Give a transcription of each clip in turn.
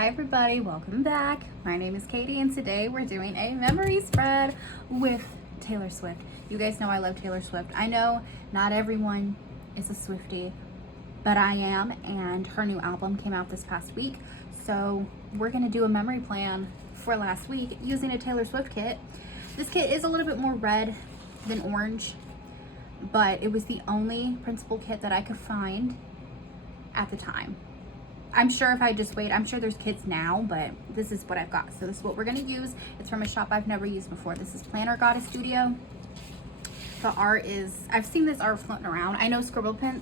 Hi everybody, welcome back. My name is Katie and today we're doing a memory spread with Taylor Swift. You guys know I love Taylor Swift. I know not everyone is a Swiftie, but I am, and her new album came out this past week. So we're gonna do a memory plan for last week using a Taylor Swift kit. This kit is a little bit more red than orange, but it was the only principal kit that I could find at the time. I'm sure if I just wait, I'm sure there's kits now, but this is what I've got. So this is what we're gonna use. It's from a shop I've never used before. This is Planner Goddess Studio. The art is, I've seen this art floating around. I know Scribble Print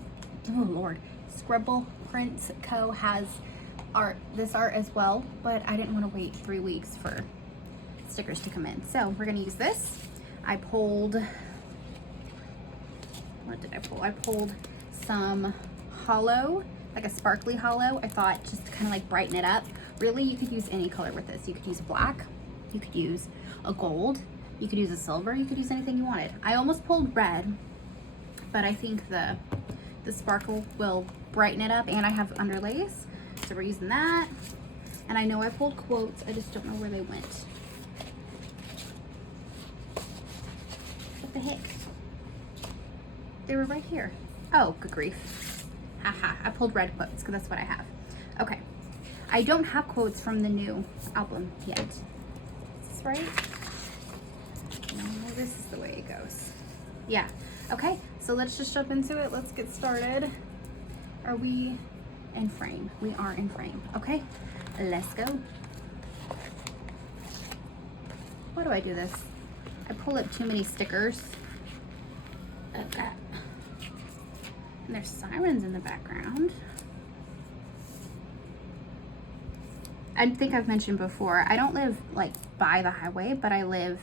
Co. has this art as well, but I didn't want to wait 3 weeks for stickers to come in. So we're gonna use this. I pulled, what did I pull? I pulled some hollow, like a sparkly hollow. I thought just to kind of like brighten it up. Really, you could use any color with this. You could use black, you could use a gold, you could use a silver, you could use anything you wanted. I almost pulled red, but I think the sparkle will brighten it up, and I have underlays, so we're using that. And I know I pulled quotes, I just don't know where they went. What the heck? They were right here. Oh, good grief. Haha, I pulled red quotes because that's what I have. Okay, I don't have quotes from the new album yet. Is this right? No, this is the way it goes. Yeah, okay, so let's just jump into it. Let's get started. Are we in frame? We are in frame. Okay, let's go. Why do I do this? I pull up too many stickers. Okay. And there's sirens in the background. I think I've mentioned before, I don't live like by the highway, but I live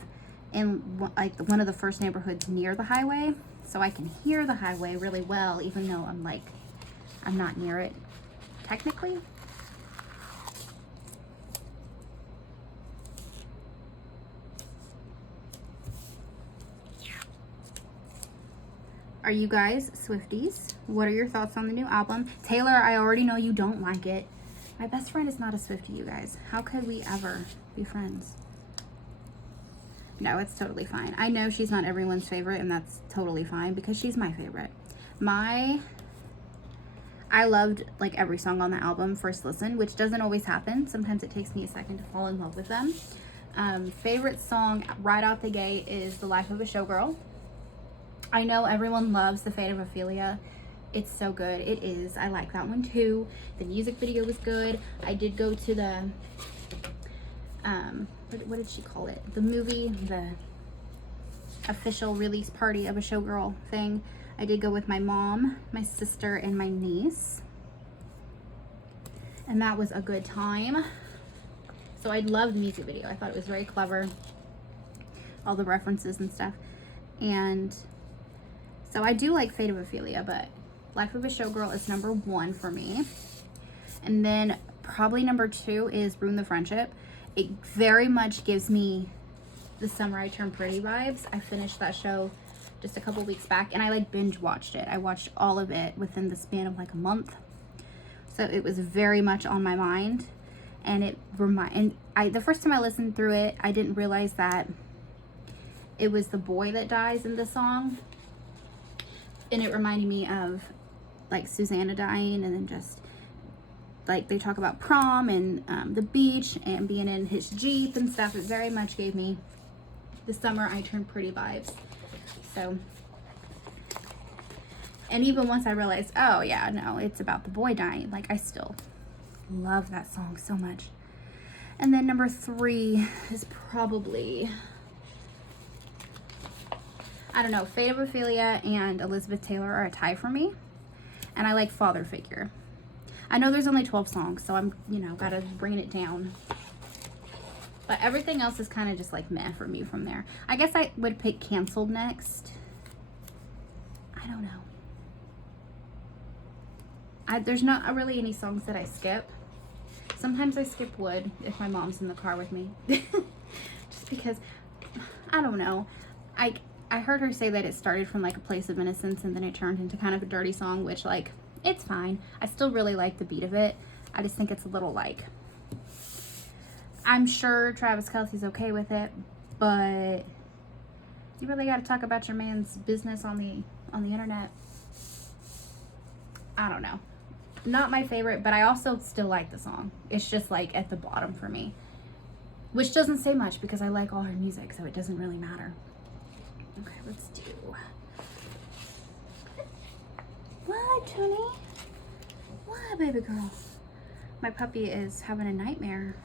in like one of the first neighborhoods near the highway. So I can hear the highway really well, even though I'm not near it technically. Are you guys Swifties? What are your thoughts on the new album? Taylor, I already know you don't like it. My best friend is not a Swiftie, you guys. How could we ever be friends? No, it's totally fine. I know she's not everyone's favorite, and that's totally fine because she's my favorite. I loved like every song on the album first listen, which doesn't always happen. Sometimes it takes me a second to fall in love with them. Favorite song right out the gate is The Life of a Showgirl. I know everyone loves The Fate of Ophelia. It's so good. It is. I like that one too. The music video was good. I did go to the what did she call it? The movie, the official release party of a Showgirl thing. I did go with my mom, my sister, and my niece. And that was a good time. So I loved the music video. I thought it was very clever. All the references and stuff. And so I do like Fate of Ophelia, but Life of a Showgirl is number 1 for me. And then probably number 2 is Ruin the Friendship. It very much gives me the Summer I Turned Pretty vibes. I finished that show just a couple weeks back, and I like binge watched it. I watched all of it within the span of like a month. So it was very much on my mind. And the first time I listened through it, I didn't realize that it was the boy that dies in the song. And it reminded me of like Susanna dying, and then just like they talk about prom and the beach and being in his Jeep and stuff. It very much gave me the Summer I Turned Pretty vibes. So, and even once I realized, oh yeah, no, it's about the boy dying, like I still love that song so much. And then number 3 is probably, I don't know, Fate of Ophelia and Elizabeth Taylor are a tie for me. And I like Father Figure. I know there's only 12 songs, so I'm, gotta bring it down. But everything else is kind of just like meh for me from there. I guess I would pick Canceled next. I don't know. There's not really any songs that I skip. Sometimes I skip Wood if my mom's in the car with me. Just because, I don't know. I heard her say that it started from like a place of innocence and then it turned into kind of a dirty song, which like, it's fine. I still really like the beat of it. I just think it's a little like I'm sure Travis Kelce's okay with it, but you really got to talk about your man's business on the internet. I don't know. Not my favorite, but I also still like the song. It's just like at the bottom for me, which doesn't say much because I like all her music, so it doesn't really matter. Okay, let's do. What, Tony? What, baby girl? My puppy is having a nightmare.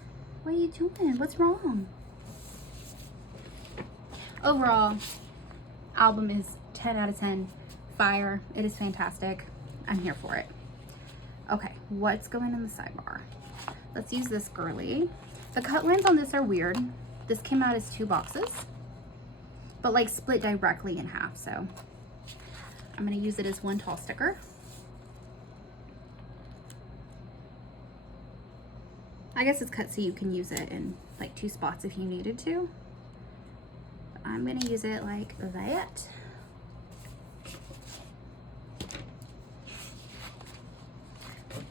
What are you doing? What's wrong? Overall, album is 10 out of 10. Fire. It is fantastic. I'm here for it. Okay, what's going in the sidebar? Let's use this girly. The cut lines on this are weird. This came out as 2 boxes, but like split directly in half. So I'm gonna use it as 1 tall sticker. I guess it's cut so you can use it in like 2 spots if you needed to. But I'm gonna use it like that.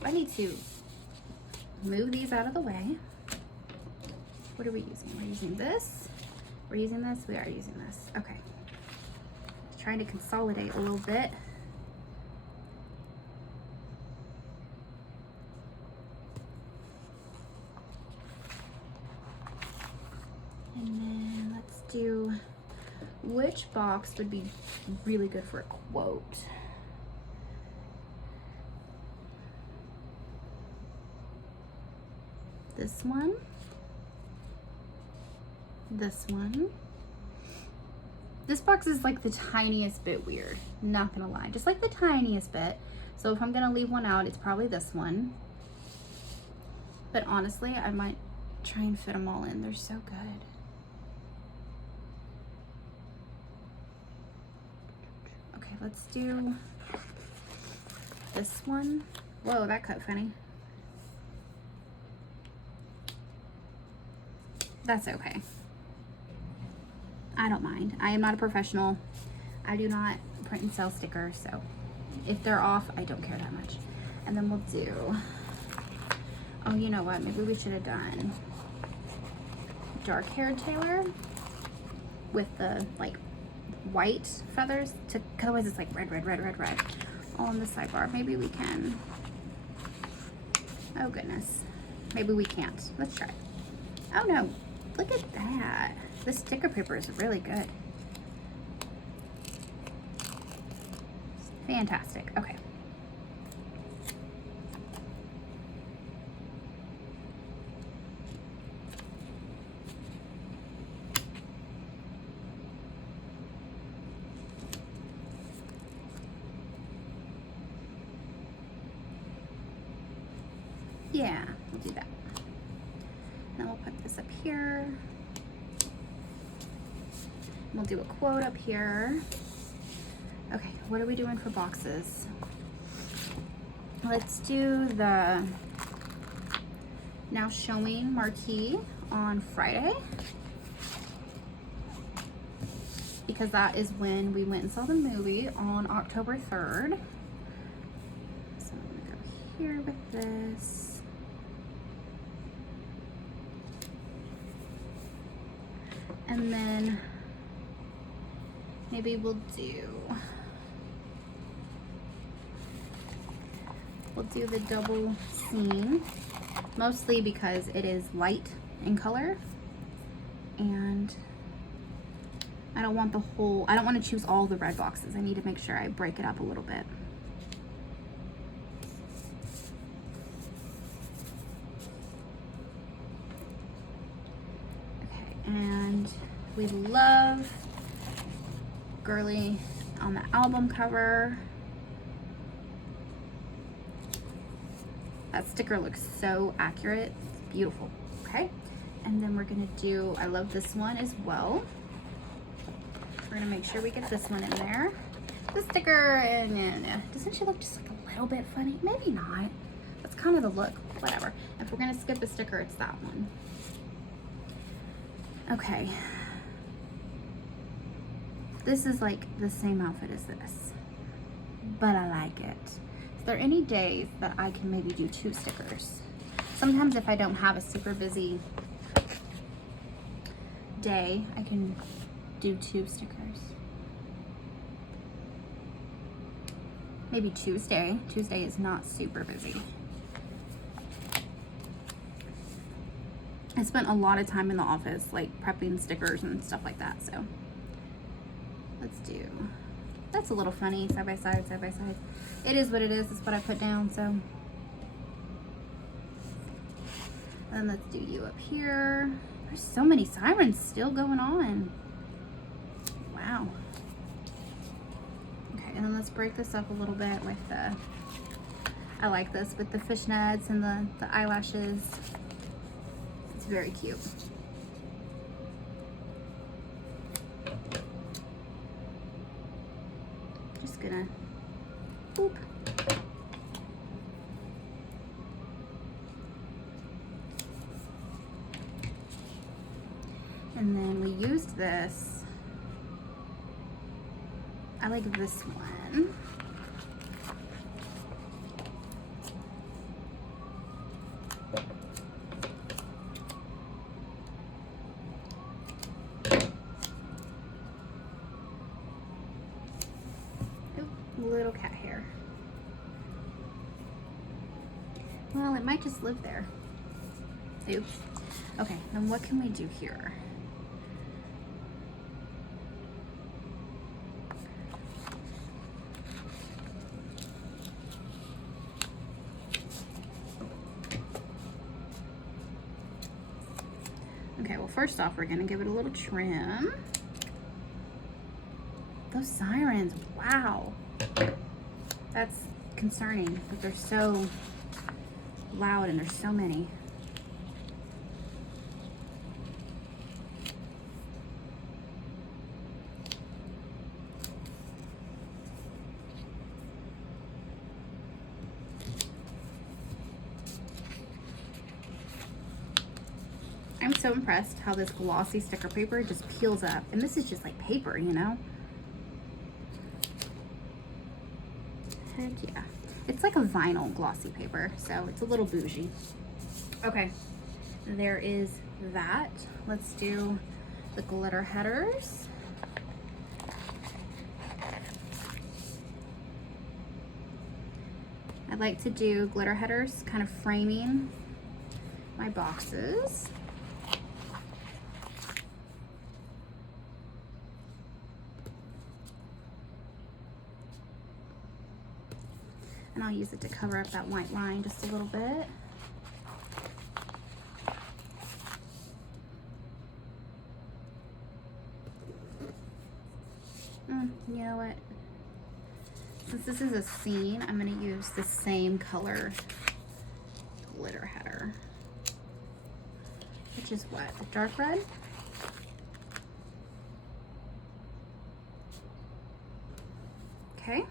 I need to move these out of the way. What are we using? We're using this. We're using this. We are using this. Okay. Trying to consolidate a little bit. And then let's do, which box would be really good for a quote? This one. This one. This box is like the tiniest bit weird, not gonna lie, just like the tiniest bit. So if I'm gonna leave one out, it's probably this one. But honestly, I might try and fit them all in. They're so good. Okay, let's do this one. Whoa, that cut funny. That's okay. I don't mind. I am not a professional. I do not print and sell stickers, so if they're off, I don't care that much. And then we'll do, oh, you know what? Maybe we should have done dark-haired Taylor with the like white feathers, to, otherwise it's like red, red, red, red, red all on the sidebar. Maybe we can. Oh goodness. Maybe we can't. Let's try. Oh no. Look at that. This sticker paper is really good. Fantastic. Okay. Yeah, we'll do that. Then we'll put this up here. We'll do a quote up here. Okay, what are we doing for boxes? Let's do the now showing marquee on Friday, because that is when we went and saw the movie on October 3rd. So I'm gonna go here with this. And then maybe we'll do the double seam, mostly because it is light in color, and I don't want the whole, I don't want to choose all the red boxes. I need to make sure I break it up a little bit. Okay, and we love girly on the album cover. That sticker looks so accurate. It's beautiful. Okay, and then we're gonna do, I love this one as well. We're gonna make sure we get this one in there. The sticker, and doesn't she look just like a little bit funny? Maybe not. That's kind of the look. Whatever. If we're gonna skip a sticker, it's that one. Okay. This is like the same outfit as this, but I like it. Is there any days that I can maybe do 2 stickers? Sometimes if I don't have a super busy day, I can do 2 stickers. Maybe Tuesday. Tuesday is not super busy. I spent a lot of time in the office, like prepping stickers and stuff like that, so let's do, that's a little funny, side by side, side by side. It is what it is, it's what I put down, so. And then let's do you up here. There's so many sirens still going on. Wow. Okay, and then let's break this up a little bit with the, I like this, with the fishnets and the eyelashes. It's very cute. Just gonna, boop. And then we used this. I like this one. Little cat hair. Well, it might just live there. Oops. Okay, then what can we do here? Okay, well, first off, we're gonna give it a little trim. Those sirens, wow. That's concerning, but they're so loud and there's so many. I'm so impressed how this glossy sticker paper just peels up. And this is just like paper, you know? Heck yeah. It's like a vinyl glossy paper, so it's a little bougie. Okay, there is that. Let's do the glitter headers. I like to do glitter headers, kind of framing my boxes. And I'll use it to cover up that white line just a little bit. You know what? Since this is a scene, I'm going to use the same color glitter header, which is what? A dark red? Okay.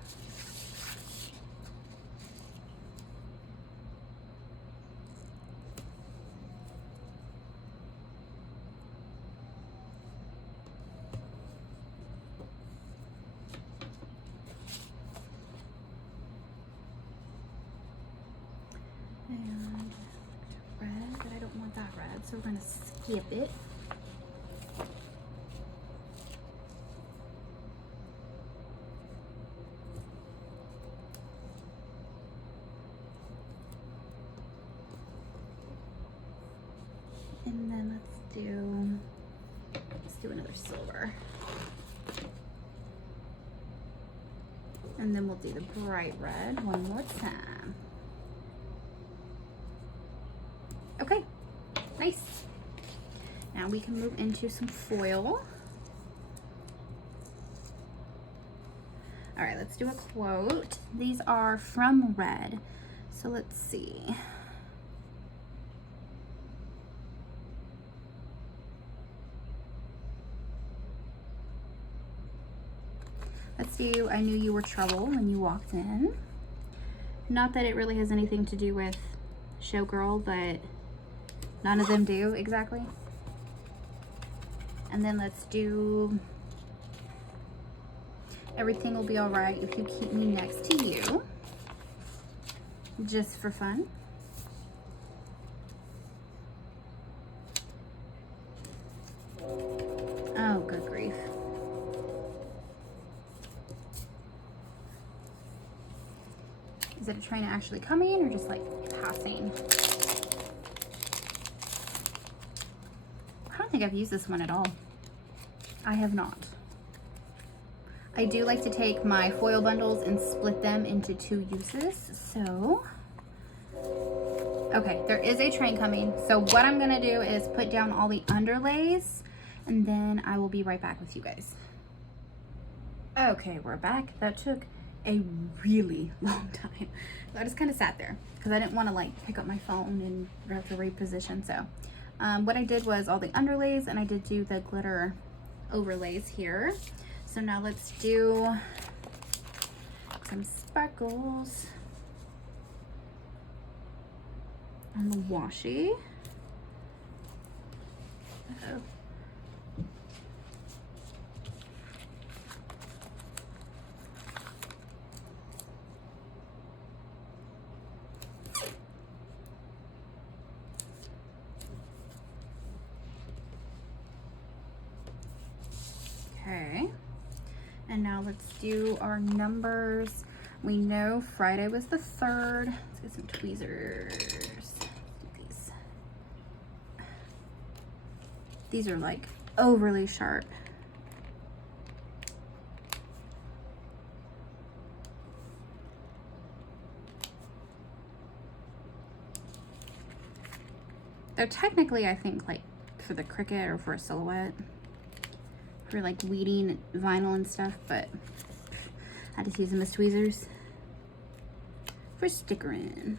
And red, but I don't want that red, so we're going to skip it. And then let's do another silver. And then we'll do the bright red one more time. Okay, nice. Now we can move into some foil. All right, let's do a quote. These are from Red. So let's see. Let's do, I knew you were trouble when you walked in. Not that it really has anything to do with Showgirl, but none of them do exactly. And then let's do, everything will be all right if you keep me next to you, just for fun. Is it a train actually coming or just like passing? I don't think I've used this one at all. I have not. I do like to take my foil bundles and split them into 2 uses. So, okay, there is a train coming. So what I'm gonna do is put down all the underlays and then I will be right back with you guys. Okay, we're back. That took a really long time. So I just kind of sat there because I didn't want to like pick up my phone and have to reposition. So what I did was all the underlays and I did do the glitter overlays here. So now let's do some sparkles on the washi. Uh-oh. Okay, and now let's do our numbers. We know Friday was the 3rd. Let's get some tweezers. These are like overly sharp. They're technically, I think, like for the Cricut or for a silhouette. For like weeding vinyl and stuff, but I just use them as tweezers for stickering.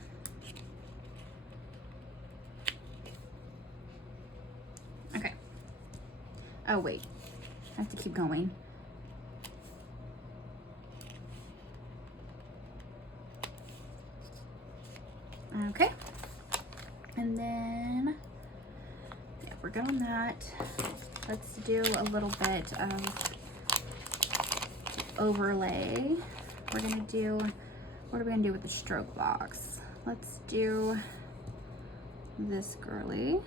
Okay. Oh wait, I have to keep going. Okay, and then yeah, we're good on that. Let's do a little bit of overlay. We're gonna do, what are we gonna do with the stroke box? Let's do this girly.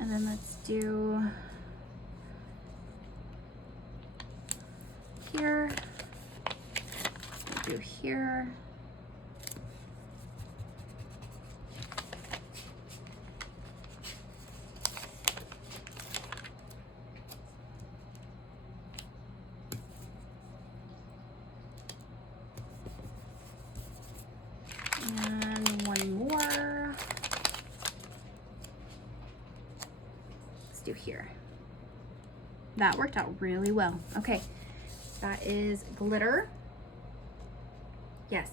And then let's do here. Do here. And one more. Let's do here. That worked out really well. Okay, that is glitter. Yes.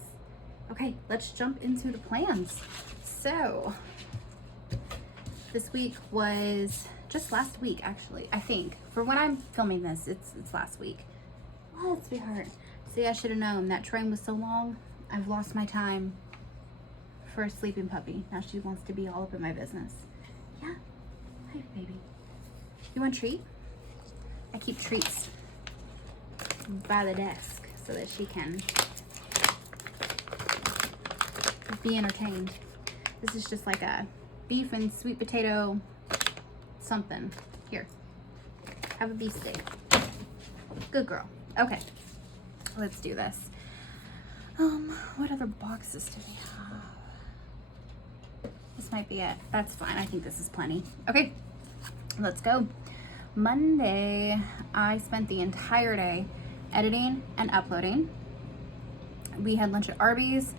Okay, let's jump into the plans. So, this week was just last week, actually, I think. For when I'm filming this, it's last week. What, sweetheart? See, I should have known. That train was so long, I've lost my time for a sleeping puppy. Now she wants to be all up in my business. Yeah. Hi, baby. You want a treat? I keep treats by the desk so that she can be entertained. This is just like a beef and sweet potato something. Here, have a beef steak. Good girl. Okay, let's do this. What other boxes do we have? This might be it. That's fine. I think this is plenty. Okay, let's go. Monday, I spent the entire day editing and uploading. We had lunch at Arby's.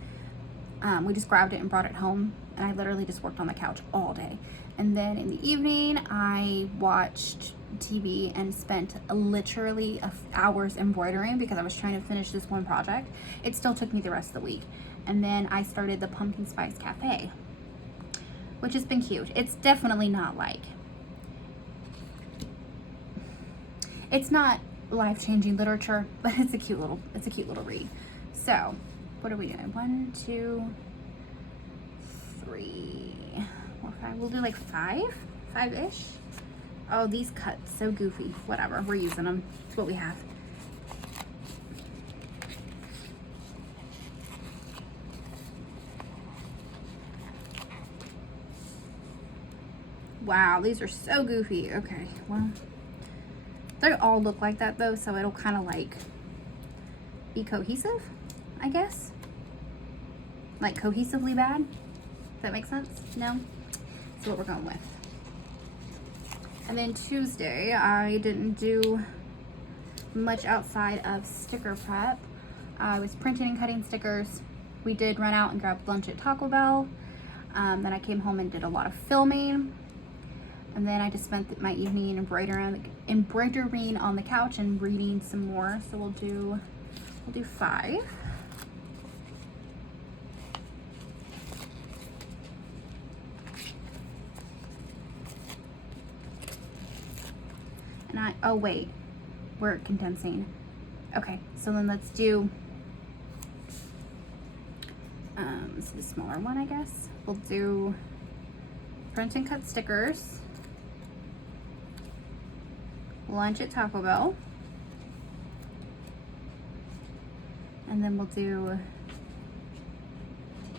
We just grabbed it and brought it home, and I literally just worked on the couch all day. And then in the evening, I watched TV and spent literally hours embroidering because I was trying to finish this one project. It still took me the rest of the week. And then I started the Pumpkin Spice Cafe, which has been cute. It's definitely not like, it's not life-changing literature, but it's a cute little read. So, what are we doing? 1, 2, 3, 4, 5. We'll do like 5-ish. Oh, these cut so goofy. Whatever, we're using them. It's what we have. Wow, these are so goofy. Okay, well, they all look like that though, so it'll kind of like be cohesive, I guess. Like cohesively bad. Does that make sense? No? That's what we're going with. And then Tuesday, I didn't do much outside of sticker prep. I was printing and cutting stickers. We did run out and grab lunch at Taco Bell. Then I came home and did a lot of filming. And then I just spent my evening embroidering on the couch and reading some more. So we'll do 5. And oh wait, we're condensing. Okay, so then let's do this is the smaller one, I guess. We'll do print and cut stickers, lunch at Taco Bell, and then we'll do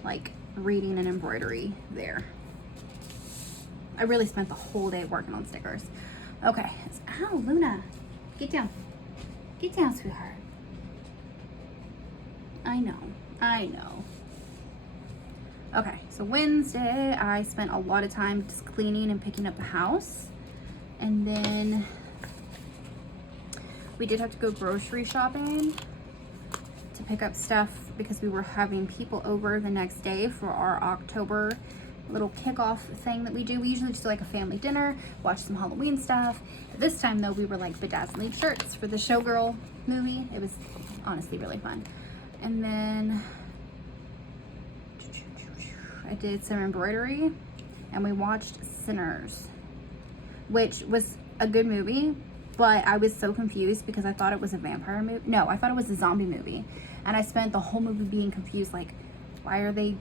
like reading and embroidery there. I really spent the whole day working on stickers. Okay, ow, Luna, get down, sweetheart. I know. Okay, so Wednesday, I spent a lot of time just cleaning and picking up the house. And then we did have to go grocery shopping to pick up stuff because we were having people over the next day for our October little kickoff thing that we do. We usually just do like a family dinner, watch some Halloween stuff. This time though, we were like bedazzling shirts for the Showgirl movie. It was honestly really fun. And then I did some embroidery and we watched Sinners, which was a good movie, but I was so confused because I thought it was a vampire movie. No, I thought it was a zombie movie. And I spent the whole movie being confused, like, why are they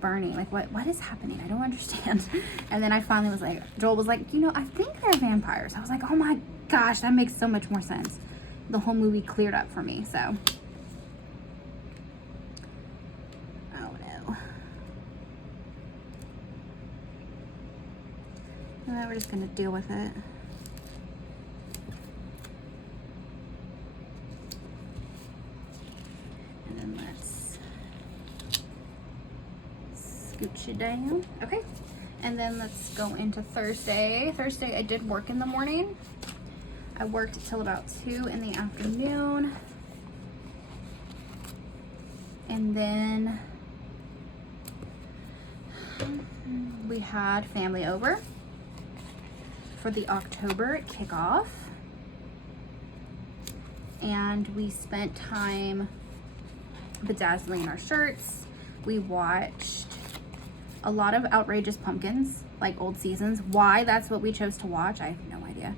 burning? Like, what is happening? I don't understand. And then I finally was like, Joel was like, I think they're vampires. I was like, oh my gosh, that makes so much more sense. The whole movie cleared up for me, so. Well, we're just gonna deal with it. And then let's scooch it down. Okay. And then let's go into Thursday. Thursday, I did work in the morning. I worked till about 2 in the afternoon. And then we had family over for the October kickoff, and we spent time bedazzling our shirts. We watched a lot of Outrageous Pumpkins, like old seasons. Why that's what we chose to watch, I have no idea.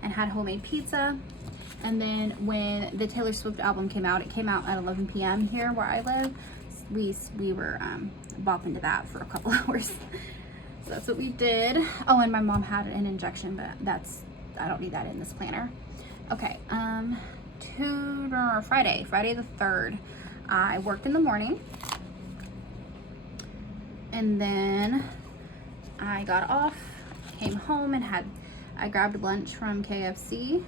And had homemade pizza. And then when the Taylor Swift album came out, it came out at 11 p.m. here where I live. We were bopping to that for a couple hours. So that's what we did. Oh, and my mom had an injection, but I don't need that in this planner. Okay, Friday the 3rd, I worked in the morning. And then I got off, came home, and I grabbed lunch from KFC.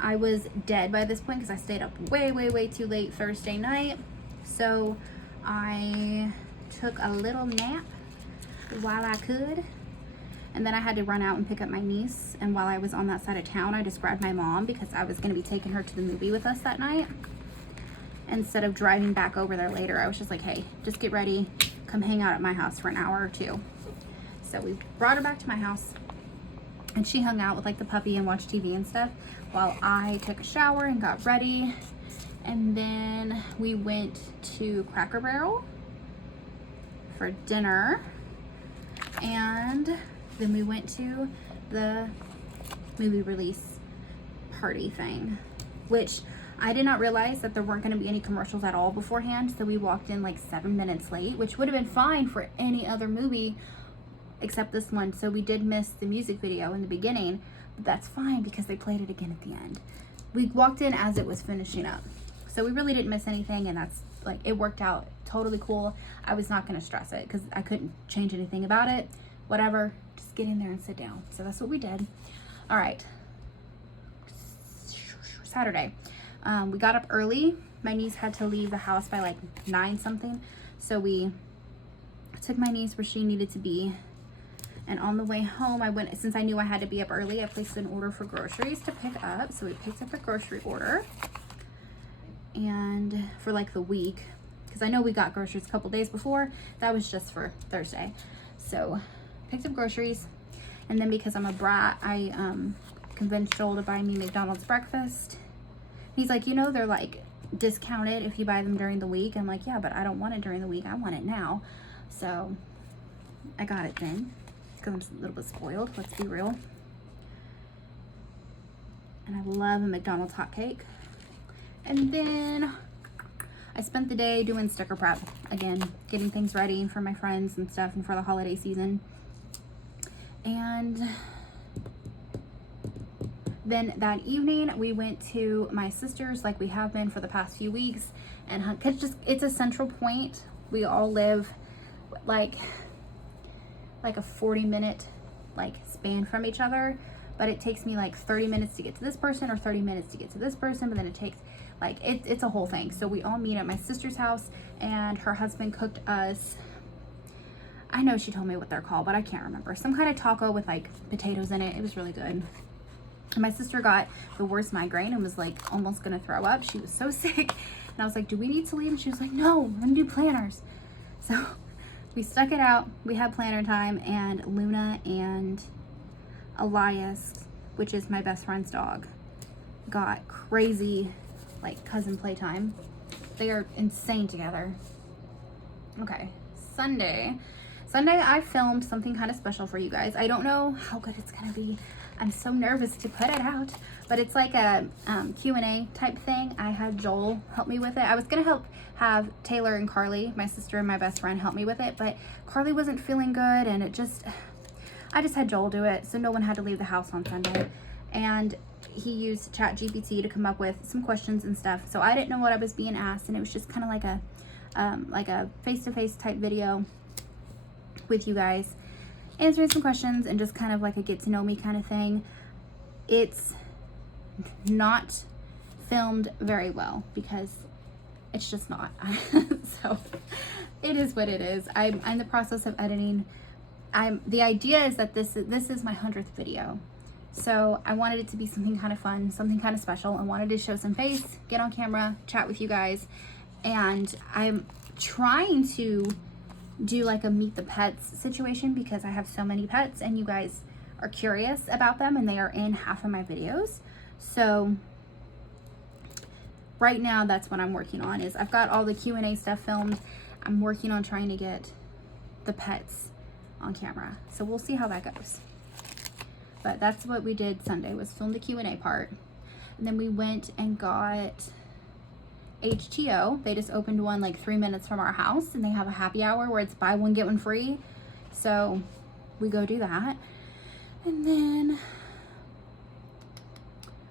I was dead by this point because I stayed up way too late Thursday night. So I took a little nap while I could, and then I had to run out and pick up my niece. And while I was on that side of town, I just grabbed my mom because I was going to be taking her to the movie with us that night. Instead of driving back over there later, I was just like, hey, just get ready, come hang out at my house for an hour or two. So we brought her back to my house, and she hung out with like the puppy and watched TV and stuff while I took a shower and got ready. And then we went to Cracker Barrel for dinner. And then we went to the movie release party thing, which I did not realize that there weren't going to be any commercials at all beforehand. So we walked in like 7 minutes late, which would have been fine for any other movie except this one. So we did miss the music video in the beginning, but that's fine because they played it again at the end. We walked in as it was finishing up. So we really didn't miss anything, and that's like, it worked out totally cool. I was not going to stress it because I couldn't change anything about it. Whatever, just get in there and sit down. So that's what we did. All right, Saturday, we got up early. My niece had to leave the house by like 9 something, so we took my niece where she needed to be. And on the way home, I went, since I knew I had to be up early, I placed an order for groceries to pick up. So we picked up a grocery order, and for like the week, because I know we got groceries a couple days before. That was just for Thursday. So picked up groceries, and then because I'm a brat, I convinced Joel to buy me McDonald's breakfast. He's like, you know, they're like discounted if you buy them during the week. I'm like, yeah, but I don't want it during the week. I want it now. So I got it then, because I'm just a little bit spoiled, let's be real. And I love a McDonald's hot cake. And then I spent the day doing sticker prep again, getting things ready for my friends and stuff and for the holiday season. And then that evening we went to my sister's, like we have been for the past few weeks, and it's a central point. We all live like a 40-minute like span from each other, but it takes me like 30 minutes to get to this person or 30 minutes to get to this person, but then it takes like it's a whole thing. So we all meet at my sister's house, and her husband cooked us, I know she told me what they're called, but I can't remember, some kind of taco with like potatoes in it. It was really good. And my sister got the worst migraine and was like almost gonna throw up. She was so sick, and I was like, do we need to leave? And she was like, no, we're gonna do planners. So we stuck it out. We had planner time, and Luna and Elias, which is my best friend's dog, got crazy like cousin playtime. They are insane together. Okay, Sunday I filmed something kind of special for you guys. I don't know how good it's gonna be. I'm so nervous to put it out, but it's like a Q&A type thing. I had Joel help me with it. I was gonna have Taylor and Carly, my sister and my best friend, help me with it, but Carly wasn't feeling good, and I just had Joel do it, so no one had to leave the house on Sunday. And he used ChatGPT to come up with some questions and stuff, so I didn't know what I was being asked, and it was just kind of like a face-to-face type video with you guys, answering some questions and just kind of like a get to know me kind of thing. It's not filmed very well because it's just not. So it is what it is. I'm in the process of editing. The idea is that this is my 100th video. So I wanted it to be something kind of fun, something kind of special. I wanted to show some face, get on camera, chat with you guys. And I'm trying to do like a meet the pets situation because I have so many pets and you guys are curious about them, and they are in half of my videos. So right now that's what I'm working on. Is I've got all the Q&A stuff filmed. I'm working on trying to get the pets on camera. So we'll see how that goes. But that's what we did Sunday, was film the Q&A part. And then we went and got HTO. They just opened one like 3 minutes from our house, and they have a happy hour where it's buy one get one free. So we go do that. And then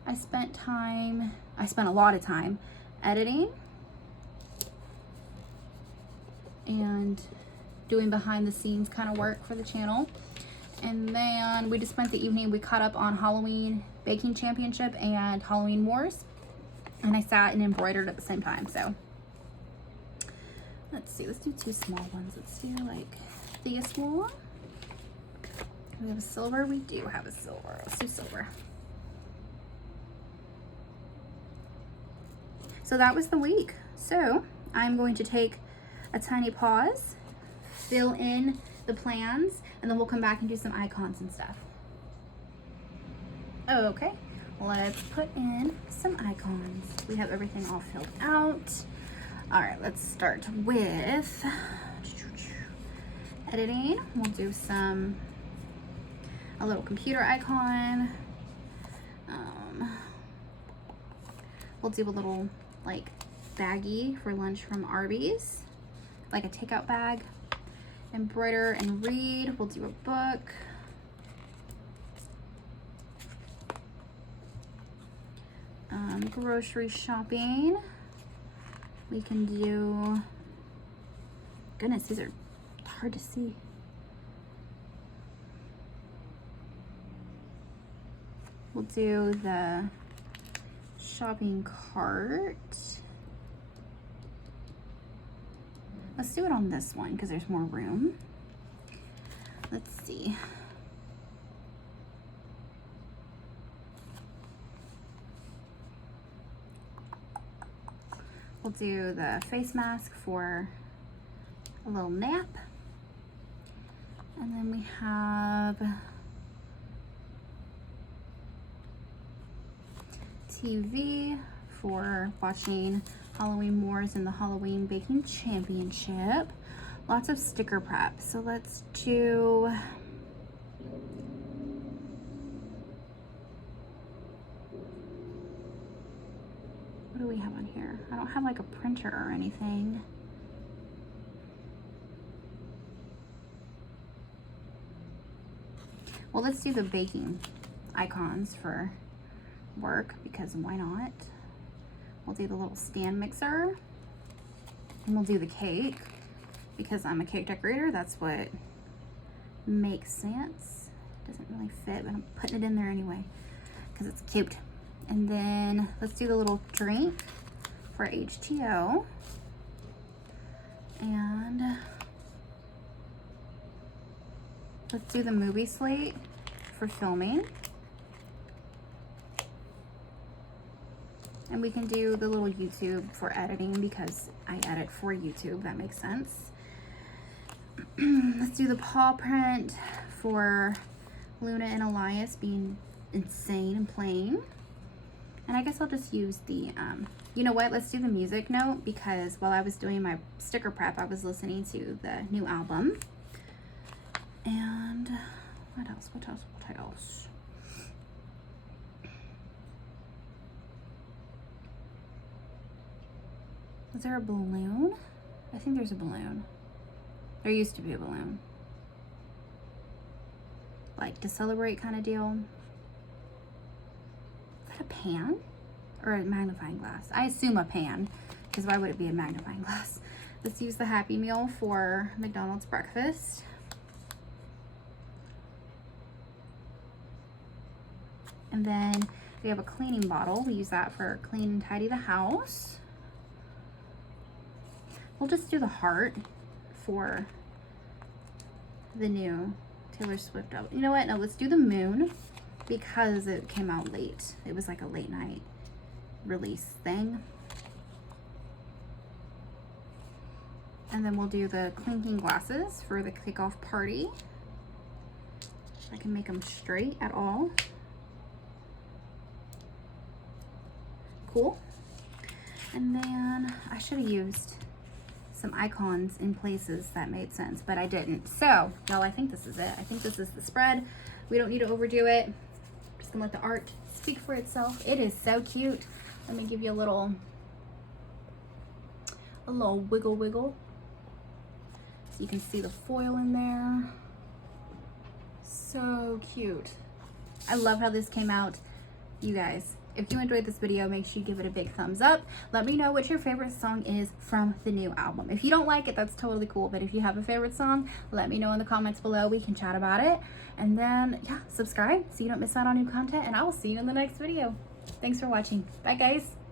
I spent a lot of time editing and doing behind the scenes kind of work for the channel. And then we just spent the evening, we caught up on Halloween Baking Championship and Halloween Wars. And I sat and embroidered at the same time. So let's see, let's do 2 small ones. Let's do like this one. We have a silver. We do have a silver. Let's do silver. So that was the week. So I'm going to take a tiny pause, fill in the plans, and then we'll come back and do some icons and stuff. Okay, let's put in some icons. We have everything all filled out. All right, let's start with editing. We'll do a little computer icon. We'll do a little like baggie for lunch from Arby's, like a takeout bag. Embroider and read. We'll do a book. Grocery shopping. We can do, goodness, these are hard to see. We'll do the shopping cart. Let's do it on this one because there's more room. Let's see. We'll do the face mask for a little nap. And then we have TV for watching Halloween Wars and the Halloween Baking Championship. Lots of sticker prep. So let's do, what do we have on here? I don't have like a printer or anything. Well, let's do the baking icons for work because why not? We'll do the little stand mixer and we'll do the cake because I'm a cake decorator. That's what makes sense. Doesn't really fit, but I'm putting it in there anyway because it's cute. And then let's do the little drink for HTO. And let's do the movie slate for filming. And we can do the little YouTube for editing because I edit for YouTube. That makes sense. Let's do the paw print for Luna and Elias being insane and playing. And I guess I'll just use the, you know what? Let's do the music note because while I was doing my sticker prep, I was listening to the new album. And what else? What else? What else? Is there a balloon? I think there's a balloon. There used to be a balloon. Like to celebrate kind of deal. Is that a pan? Or a magnifying glass? I assume a pan, because why would it be a magnifying glass? Let's use the Happy Meal for McDonald's breakfast. And then we have a cleaning bottle. We use that for clean and tidy the house. We'll just do the heart for the new Taylor Swift album. You know what? No, let's do the moon because it came out late. It was like a late night release thing. And then we'll do the clinking glasses for the kickoff party. I can make them straight at all. Cool. And then I should have used some icons in places that made sense, but I didn't. So, y'all, I think this is it. I think this is the spread. We don't need to overdo it. I'm just gonna let the art speak for itself. It is so cute. Let me give you a little wiggle wiggle. So you can see the foil in there. So cute. I love how this came out. You guys, if you enjoyed this video, make sure you give it a big thumbs up. Let me know what your favorite song is from the new album. If you don't like it, that's totally cool. But if you have a favorite song, let me know in the comments below. We can chat about it. And then, yeah, subscribe so you don't miss out on new content. And I will see you in the next video. Thanks for watching. Bye, guys.